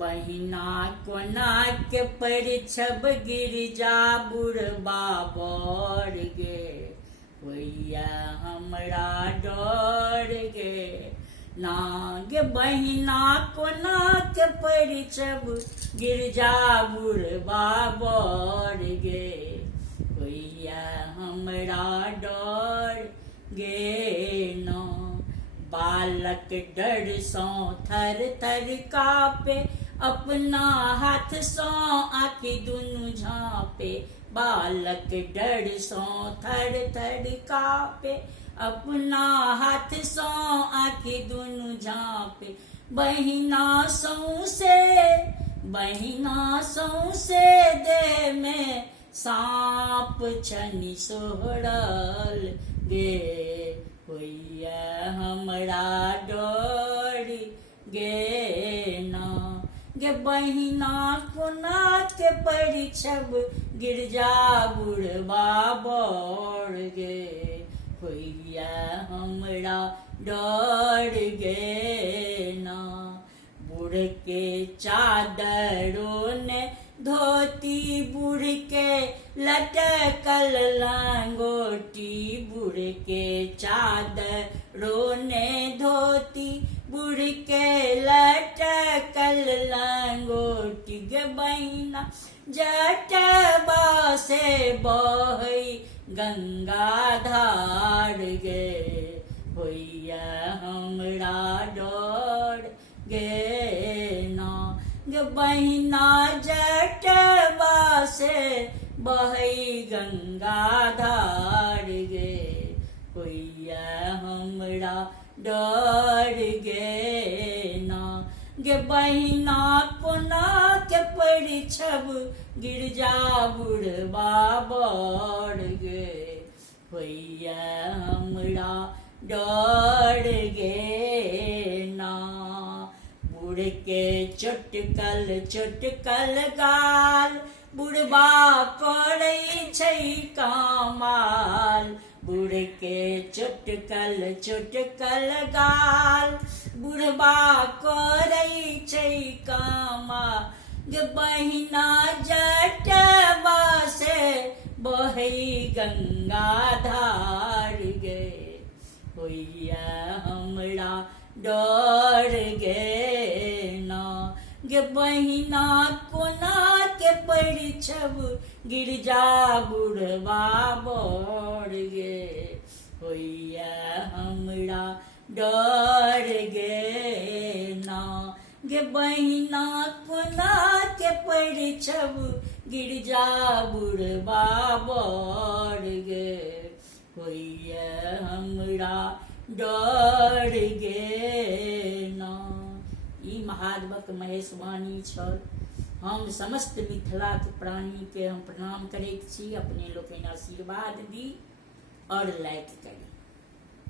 बहिना कोना के परिछब गिरजा बुढ़बा बर गे होइया हमरा डर गे ना गे बहिना कोना के परिछब गिरजा बुढ़बा बर गे होइया हमरा डर गे ना बालक डर सो थर थर कापे अपना हाथ सो आखि दुनु झाँपे बालक डर सो थर थर कापे अपना हाथ सो आखि दुनु झाँपे बहिना सौसे दे में सांप छनि सोहरल गे होइया हमरा डर गे ना गे बहिना कोना के परिछब गिरजा बुढ़बा बर गे होइया हमरा डर गे ना बुढ़ के चादरों ने धोती बुढ़ के लटकल लंगोटी बुढ़ के चादरों ने धोती बुढ़ के लटकल लंगोटी गे बहिना जटबा से बहै गंगा धार गे होइया हमरा डर गे ना गे बहिना जटबा से बहै गंगा धार गे होइया हमरा डर गे ना गे बहिना कोना के परिछब गिरजा बुढ़बा बर गे होइया हमरा डर गे ना बुढ़ के चुटकल गाल बुढ़बा करै छै कमाल बुढ़ के चुटकल गाल बुढ़बा करै छै कमाल गे बहिना जटबा से बहै गंगा धार गे होइया हमरा डर गे ना गे बहिना कोना के परिछब गिरजा बुढ़बा बर गे होइया हमरा डर गे ना गे बहिना कोना के परिछब गिरजा बुढ़बा बर गे होइया हमरा डर गे ना। ई महादेवक महेश वाणी छल। हम समस्त मिथिलाक प्राणी के हम प्रणाम करैत छी। अपने लोकनि आशीर्वाद दी और लाइक करी।